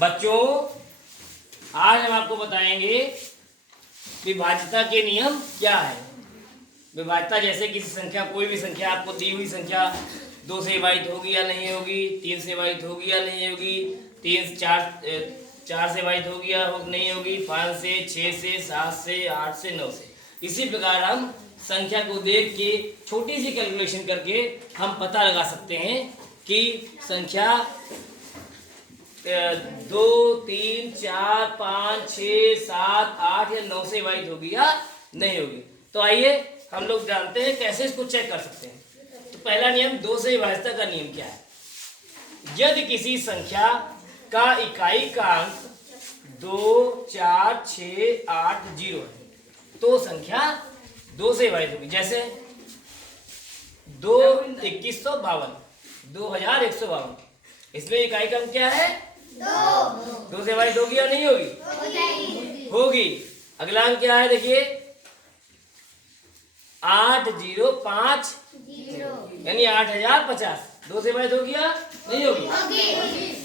बच्चों, आज हम आपको बताएंगे विभाज्यता के नियम क्या है। विभाज्यता जैसे किसी संख्या, कोई भी संख्या आपको दी हुई संख्या 2 से विभाजित होगी या नहीं होगी, 3 से विभाजित होगी या नहीं होगी, 4 से विभाजित होगी या नहीं होगी, 5 से, 6 से, 7 से, 8 से, 9 से। इसी प्रकार हम संख्या को देख के छोटी सी कैलकुलेशन करके हम पता लगा सकते हैं कि संख्या 2, 3, 4, 5, 6, 7, 8 या 9 से विभाजित होगी या नहीं होगी। तो आइए हम लोग जानते हैं कैसे इसको चेक कर सकते हैं। तो पहला नियम 2 से विभाज्यता का नियम क्या है। यदि किसी संख्या का इकाई का अंक 2, 4, 6, 8, 0 है तो संख्या 2 से विभाजित होगी। जैसे 2 2152, 2152, इसमें इकाई का अंक क्या है 2 से विभाजित होगी या नहीं होगी? होगी। अगला अंक क्या है देखिए 8050, यानी 8050, 2 से विभाजित होगी या नहीं होगी?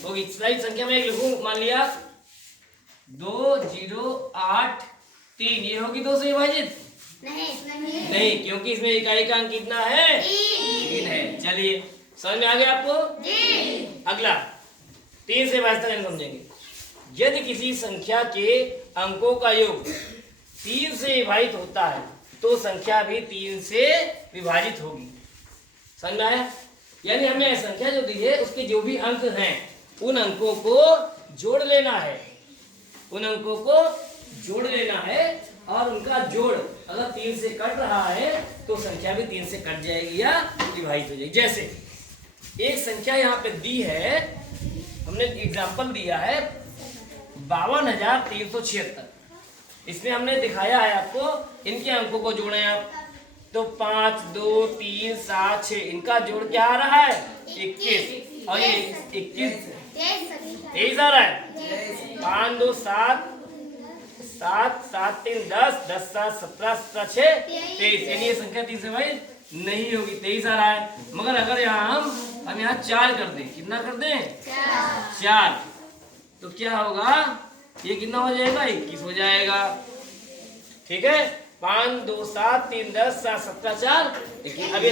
होगी। स्लाइड संख्या में एक लिखूं, मान लिया 2083, ये होगी 2 से विभाजित? नहीं, क्योंकि इसमें इकाई का अंक कितना है? 3 है। चलिए समझ में आ गया आपको? जी। अगला 3 से विभाज्यता समझेंगे। यदि किसी संख्या के अंकों का योग 3 से विभाजित होता है तो संख्या भी 3 से विभाजित होगी। समझ में आया? यानी हमें संख्या जो दी है उसके जो भी अंक हैं उन अंकों को जोड़ लेना है, उन अंकों को जोड़ लेना है और उनका जोड़ अगर 3 से कट रहा है तो संख्या भी 3 से कट जाएगी या विभाजित हो जाएगी। जैसे एक संख्या यहाँ पे दी है, हमने एग्जाम्पल दिया है 52,376। इसमें हमने दिखाया है आपको, इनके अंकों को जोड़े आप तो 5, 2, 3, 7, 6, इनका जोड़ क्या आ रहा है 21 और ये 21 23 आ रहा है। 5, 2, 7, 7, 7, 3, 10, 10, 7, 17, 17, 6, 23, यानी ये संख्या 3 से भाई नहीं होगी, 23 आ रहा है। मगर अगर यहाँ हम यहाँ 4 कर दें, कितना कर दें 4, तो क्या होगा, ये कितना हो जाएगा 21 हो जाएगा। ठीक है, 5, 2, 7, 3, 10, 7, 17, 4, लेकिन अब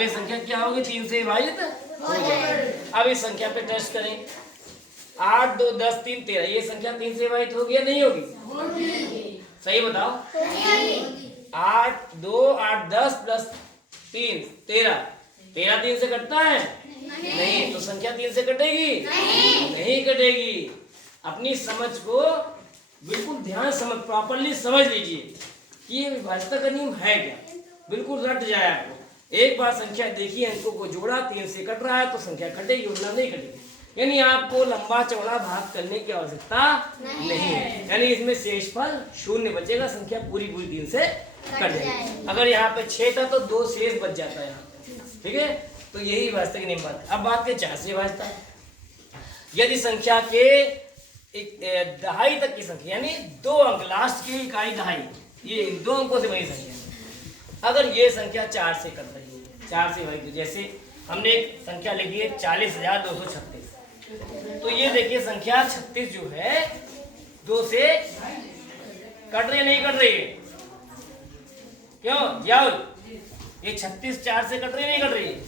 ये संख्या क्या होगी 3 से विभाजित हो जाएगी। अब इस संख्या पे टेस्ट करें, 8, 2, 10, 3, 13, ये संख्या 3 से विभाजित होगी या नहीं होगी? सही बताओ। 8, 2, 8, 10 प्लस 3, 13, 13 3 से कटता है? नहीं। तो संख्या 3 से कटेगी? नहीं कटेगी। अपनी समझ को बिल्कुल ध्यान समझ प्रॉपरली समझ लीजिए कि ये विभाज्यता का नियम है क्या, बिल्कुल रट जाए आपको। एक बार संख्या देखिए, अंकों को जोड़ा 3 से कट रहा है तो संख्या कटेगी वरना नहीं कटेगी। यानी आपको लंबा चौड़ा भाग करने की आवश्यकता नहीं है। यानी इसमें शेषफल 0 बचेगा, संख्या पूरी 3 से कट जाएगी। अगर यहाँ पे 6 था तो 2 शेष बच जाता है यहाँ। ठीक है, तो यही विभाज्यता की नियम बात। अब बात करें 4 से विभाज्यता। यदि संख्या के दहाई तक की संख्या, यानी 2 अंक, लास्ट की इकाई दहाई, ये 2 अंकों से बनी संख्या, अगर ये संख्या 4 से कट रही है, 4 से विभाजित, जैसे हमने एक संख्या लिखी है 40,236, तो ये देखिए संख्या 36 जो है 2 से कट रही है नहीं कट रही है? क्यों यार, ये 36 4 से कट रही है नहीं कट रही है?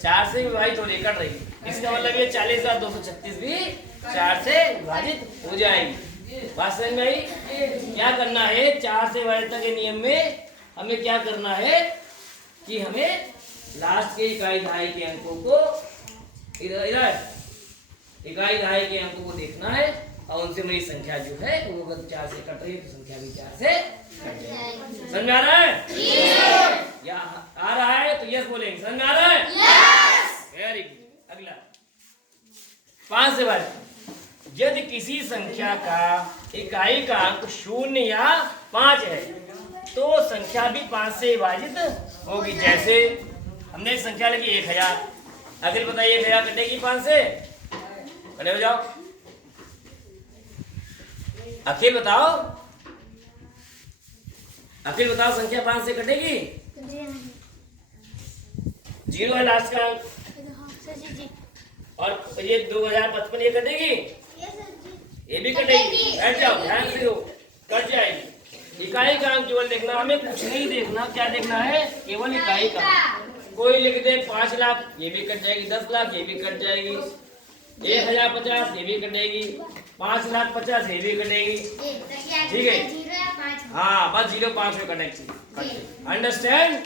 4 से विभाजित हो रही है, कट रही है। इसका मतलब ये 40,236 भी 4 से विभाजित हो जाएगी। बात समझ में आई? क्या करना है 4 से विभाज्यता के नियम में, हमें क्या करना है कि हमें लास्ट के इकाई दहाई के अंकों को इधर इकाई दहाई के अंकों को देखना है और उनसे मेरी संख्या जो है वो अगर 4 से कट रही है तो संख्या भी 4 से कट जाएगी। समझ में आ रहा है? या आ रहा है तो यस बोलेंगे। समझ में आ रहा है? Very good. अगला 5 से विभाजित। यदि किसी संख्या का इकाई का अंक 0 या 5 है तो संख्या भी 5 से विभाजित होगी। जैसे हमने एक संख्या लिखी 1000, अखिल बताइए 1000 कटेगी 5 से? खड़े हो जाओ, अखिल बताओ, अखिल बताओ संख्या 5 से कटेगी? 0 है लास्ट का अंक और ये 2055 ये कटेगी, ये भी कटेगी। बैठ जाओ, ध्यान से हो, कट जाएगी। इकाई का अंक केवल देखना, हमें कुछ नहीं देखना। क्या देखना है? केवल इकाई का। कोई लिख दे 5 लाख, ये भी कट जाएगी। 10 लाख, ये भी कट जाएगी। 1050, ये भी कटेगी। 5,50,000, ये भी कटेगी। ठीक है, हाँ बस 0.5 में कटेगी। अंडरस्टैंड?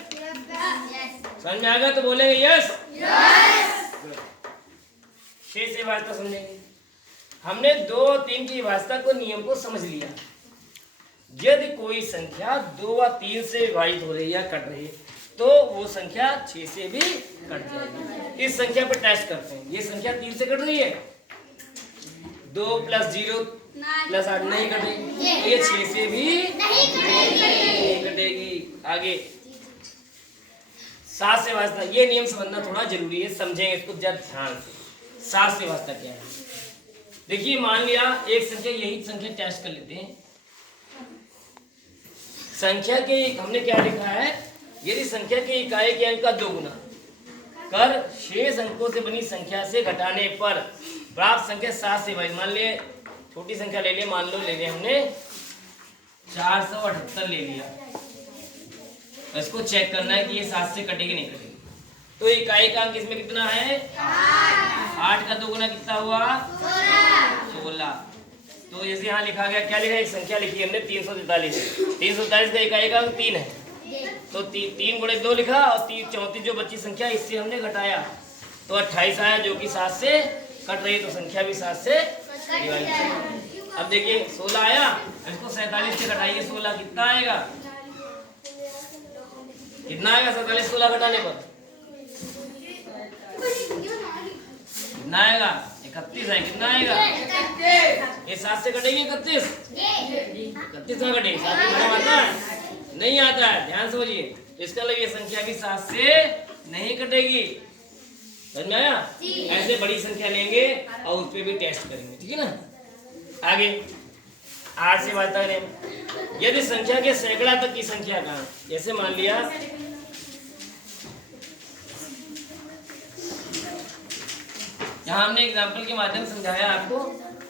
समझ में आएगा तो बोलेंगे यस। शेष से वास्ता समझेंगे। हमने 2 और 3 की वास्ता को नियम को समझ लिया। यदि कोई संख्या 2 व 3 से विभाजित हो रही है, कट रही है, तो वो संख्या 6 से भी कट जाएगी। इस संख्या पर टेस्ट करते हैं। ये संख्या 3 से कट रही है, 2 + 0 + 8 नहीं कटेगी। ये 6 से भी नहीं कटेगी। आगे 7 से वास्ता, ये नियम समझना थोड़ा जरूरी है, समझेंगे इसको जरा ध्यान से। 7 से वास्ता क्या है? देखिए, मान लिया एक संख्या, यही संख्या टेस्ट कर लेते हैं। संख्या के हमने क्या लिखा है? यदि संख्या के इकाई के अंक का 2 गुना कर शेष अंकों से बनी संख्या से घटाने पर प्राप्त संख्या 7 से भाई, मान लिए छोटी संख्या ले लिया, मान लो ले लिया हमने 478 ले लिया। इसको चेक करना है कि ये 7 से कटेगी नहीं कटेगी। तो इकाई का अंक इसमें कितना है? 8 का 2 गुना कितना हुआ? 16। तो जैसे यहाँ लिखा गया, क्या लिखा है? एक संख्या लिखी हमने 343। 343 का इकाई का अंक 3 है, तो 3 × 2 लिखा, और 34 जो बची संख्या इससे हमने घटाया, तो 28 आया, जो कि 7 से कट रही है। तो संख्या भी 7 से डिवाइड। अब देखिए 16 आया, इसको 47 से घटाइए, 16 कितना आएगा? कितना आएगा 47 16 घटाने पर? कितना आएगा? 31 है। कितना आएगा? ये 7 से कटेगी 31? 31 ना कटेगी, 7 से आता है? नहीं आता है। ध्यान समझिए, इसका मतलब ये संख्या भी 7 से नहीं कटेगी। समझ में आया? ऐसे बड़ी संख्या लेंगे और उस पर भी टेस्ट करेंगे, ठीक है ना। आगे 8 से बात करें। यदि संख्या के सैकड़ा तक की संख्या का, जैसे मान लिया यहाँ हमने एग्जाम्पल के माध्यम से समझाया आपको,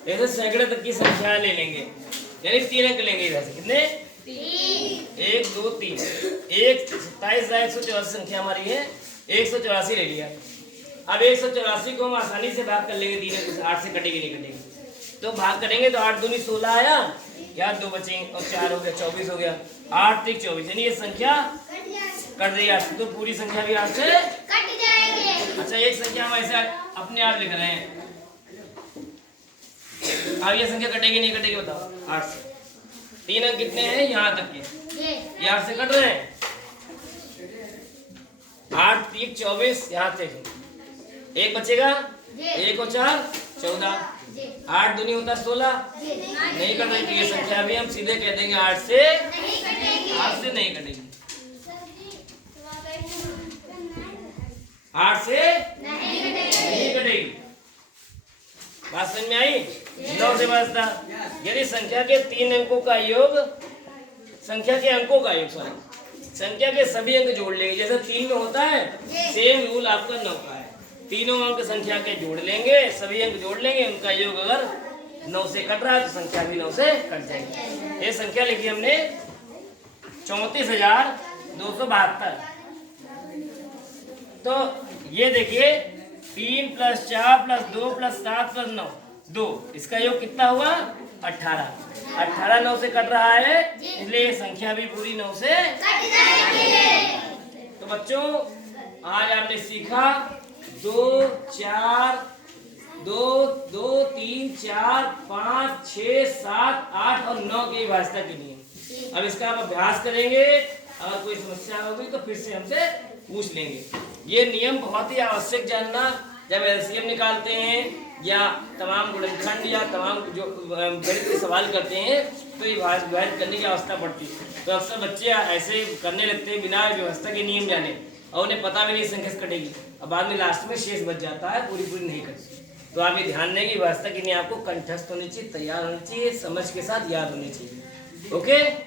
जैसे सैकड़े तक की संख्या ले लेंगे, यानी 3 अंक लेंगे इधर से। कितने? 1 2 3। 27,184 संख्या हमारी है, 184 ले लिया। अब 184 को हम आसानी से भाग कर लेंगे 3 अंक से। 8 से कटेगी नहीं कटेगी, तो भाग करेंगे तो 8 दूनी 16 आया, यार 2 बचेंगे और 4 हो गया, 24 हो गया। 8 3 24, यानी ये संख्या कट रही है 8 से, तो पूरी संख्या भी 8 से कट जाएगी। अच्छा, एक संख्या हम ऐसे अपने आप लिख रहे हैं। अब ये संख्या कटेगी नहीं कटेगी बताओ? 8 से। 3 अंक कितने हैं यहाँ तक के? ये 8 से कट रहे हैं। 8 3 24, यहाँ तक 1 बचेगा, 1 और 4 14। 8 दूनी होता 16, नहीं कट रही। ये संख्या भी हम सीधे कह देंगे 8 से नहीं कटेगी। 8 से नहीं कटेगी। बात समझ में आई? 9 से वास्ता, यदि संख्या के 3 अंकों का योग, संख्या के अंकों का योग, सॉरी, संख्या के सभी अंक जोड़ लेंगे, जैसे 3 में होता है, सेम रूल आपका 9 का है। तीनों अंक संख्या के जोड़ लेंगे, सभी अंक जोड़ लेंगे, उनका योग अगर 9 से कट रहा है तो संख्या भी 9 से कट जाएगी। ये संख्या लिखी हमने 34,272। तो ये देखिए 3 + 4 + 2 + 7 + 9, 2, इसका योग कितना हुआ? 18। 18 9 से कट रहा है, इसलिए संख्या भी पूरी 9 से कट जाएगी। तो बच्चों, आज आपने सीखा 2 4 2 2 3 4 5 6 7 8 और 9 की भाषा के नियम। अब इसका आप अभ्यास करेंगे, अगर कोई समस्या होगी तो फिर से हमसे पूछ लेंगे। ये नियम बहुत ही आवश्यक जानना, जब एलसीएम निकालते हैं या तमाम गुणनखंड या तमाम जो गणित के सवाल करते हैं, तो ये विभाजित करने की आवश्यकता पड़ती है। तो अक्सर बच्चे ऐसे करने लगते हैं बिना व्यवस्था के नियम जाने, और उन्हें पता भी नहीं संख्या से कटेगी, और बाद में लास्ट में शेष बच जाता है, पूरी नहीं कटती। तो आप ये ध्यान दें कि व्यवस्था के लिए आपको कंठस्थ होनी चाहिए, तैयार होनी चाहिए, समझ के साथ याद होनी चाहिए। ओके।